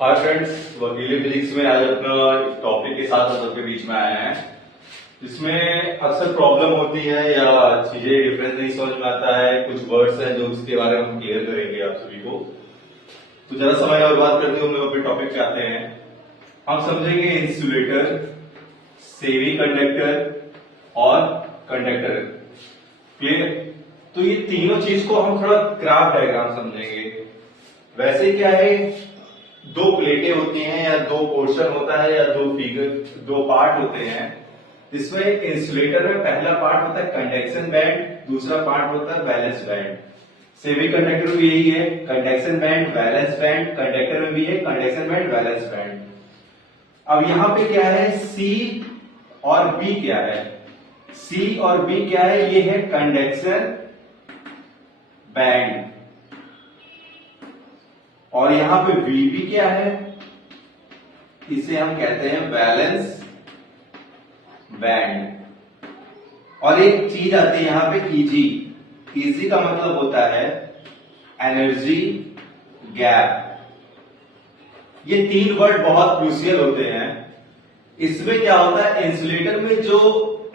Hi friends, वकीली physics में आज अपना टॉपिक के साथ हम सबके बीच में आए हैं जिसमें अक्सर प्रॉब्लम होती है या चीजें डिफरेंस नहीं समझ में आता है। कुछ वर्ड्स हैं जो उसके बारे में हम क्लियर करेंगे आप सभी को। तो जरा समय और बात करते हुए हम लोग अपने टॉपिक पे आते हैं। हम समझेंगे इंसुलेटर, सेमी कंडक्टर और कंडक्टर। क्लियर? तो ये तीनों चीज को हम थोड़ा ग्राफ डायग्राम समझेंगे। वैसे क्या है, दो प्लेटें होती हैं या दो पोर्शन होता है या दो पार्ट होते हैं। इसमें इंसुलेटर में पहला पार्ट होता है कंडक्शन बैंड, दूसरा पार्ट होता है वैलेंस बैंड। सेमी कंडक्टर में यही है, conduction band valence band. Conductor में भी है कंडक्शन बैंड वैलेंस बैंड। अब यहां पे क्या है, सी और बी क्या है, सी और बी क्या है, ये है कंडक्शन बैंड। और यहां पे वीबी क्या है, इसे हम कहते हैं वैलेंस बैंड। और एक चीज आती है यहां पे ईजी। ईजी का मतलब होता है एनर्जी गैप। ये तीन वर्ड बहुत क्रूशियल होते हैं। इसमें क्या होता है, इंसुलेटर में जो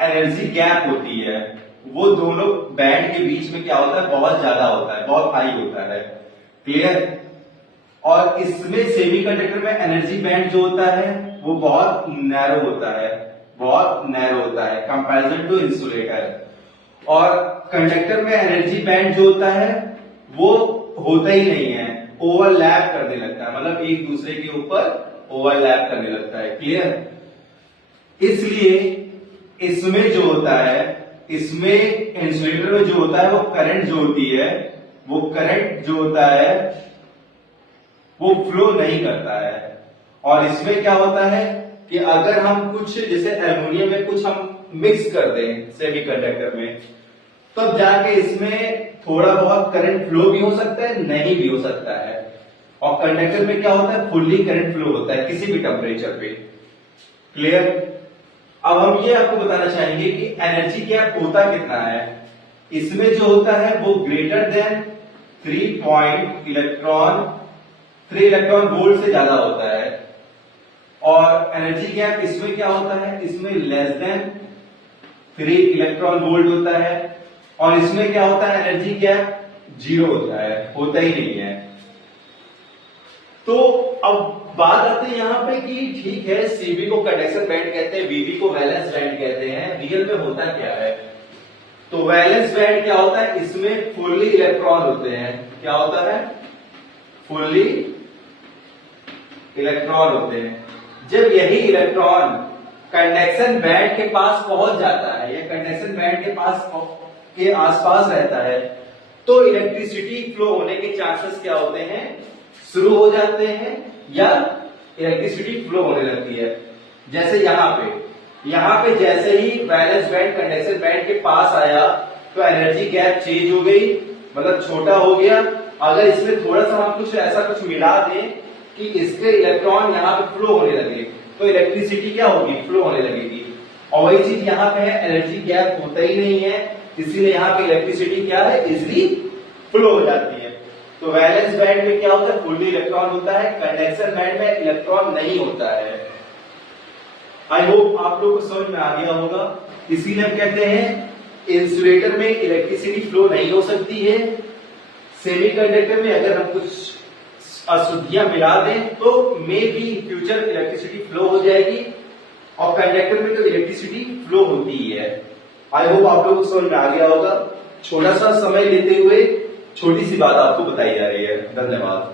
एनर्जी गैप होती है वो दोनों बैंड के बीच में क्या होता है, बहुत ज्यादा होता है, बहुत हाई होता है। क्लियर? और इसमें सेमीकंडक्टर में एनर्जी बैंड जो होता है वो बहुत नैरो होता है, बहुत नैरो होता है कंपैरिजन टू इंसुलेटर। और कंडक्टर में एनर्जी बैंड जो होता है वो होता ही नहीं है, ओवरलैप करने लगता है, मतलब एक दूसरे के ऊपर ओवरलैप करने लगता है। क्लियर? इसलिए इसमें जो होता है, इसमें इंसुलेटर में जो होता है वो करंट जो होती है, वो करंट जो होता है वो फ्लो नहीं करता है। और इसमें क्या होता है कि अगर हम कुछ जैसे एल्युमिनियम में कुछ हम मिक्स कर दें सेमीकंडक्टर में, तब जाके इसमें थोड़ा बहुत करंट फ्लो भी हो सकता है, नहीं भी हो सकता है। और कंडक्टर में क्या होता है, फुल्ली करंट फ्लो होता है किसी भी टेम्परेचर पे। क्लियर? अब हम ये आपको बताना चाहेंगे कि एनर्जी गैप होता कितना है। इसमें जो होता है वो ग्रेटर देन 3 इलेक्ट्रॉन वोल्ट से ज्यादा होता है। और एनर्जी गैप इसमें क्या होता है, इसमें लेस देन 3 इलेक्ट्रॉन वोल्ट होता है। और इसमें क्या होता है, एनर्जी गैप 0 होता है, होता ही नहीं है। तो अब बात आती है यहां पे कि ठीक है, सीबी को कंडक्शन बैंड कहते हैं, वीबी को वैलेंस बैंड कहते हैं। रियल में होता क्या है, तो वैलेंस बैंड क्या होता है, इसमें फुल्ली इलेक्ट्रॉन होते हैं। क्या होता है, फुल्ली इलेक्ट्रॉन होते हैं। जब यही इलेक्ट्रॉन कंडक्शन बैंड के पास पहुंच जाता है या कंडक्शन बैंड के पास के आसपास रहता है, तो इलेक्ट्रिसिटी फ्लो होने के चांसेस क्या होते हैं, शुरू हो जाते हैं या इलेक्ट्रिसिटी फ्लो होने लगती है। जैसे यहां पे जैसे ही वैलेंस बैंड कंडक्शन बैंड के पास आया तो एनर्जी गैप चेंज हो गई, मतलब छोटा हो गया। अगर इसमें थोड़ा सा हम कुछ ऐसा कुछ मिला दें कि इसके इलेक्ट्रॉन यहाँ पे फ्लो होने लगे, तो इलेक्ट्रिसिटी क्या होगी, फ्लो होने लगेगी। और वही चीज यहाँ पे है, एनर्जी गैप होता ही नहीं है, इसीलिए यहाँ पे इलेक्ट्रिसिटी क्या है, इजिली फ्लो हो जाती है। तो वैलेंस बैंड में क्या होता है, फुल्ली इलेक्ट्रॉन होता है। कंडक्शन बैंड में इलेक्ट्रॉन नहीं होता है। आई होप आप लोगों को समझ में आ गया होगा। इसीलिए हम कहते हैं इंसुलेटर में इलेक्ट्रिसिटी फ्लो नहीं हो सकती है। सेमीकंडक्टर में अगर हम कुछ अशुद्धियां मिला दें तो may be future electricity flow हो जाएगी। और कंडक्टर में तो इलेक्ट्रिसिटी फ्लो होती ही है। आई होप आप लोगों को समझ में आ गया होगा। छोटा सा समय लेते हुए छोटी सी बात आपको बताई जा रही है। धन्यवाद।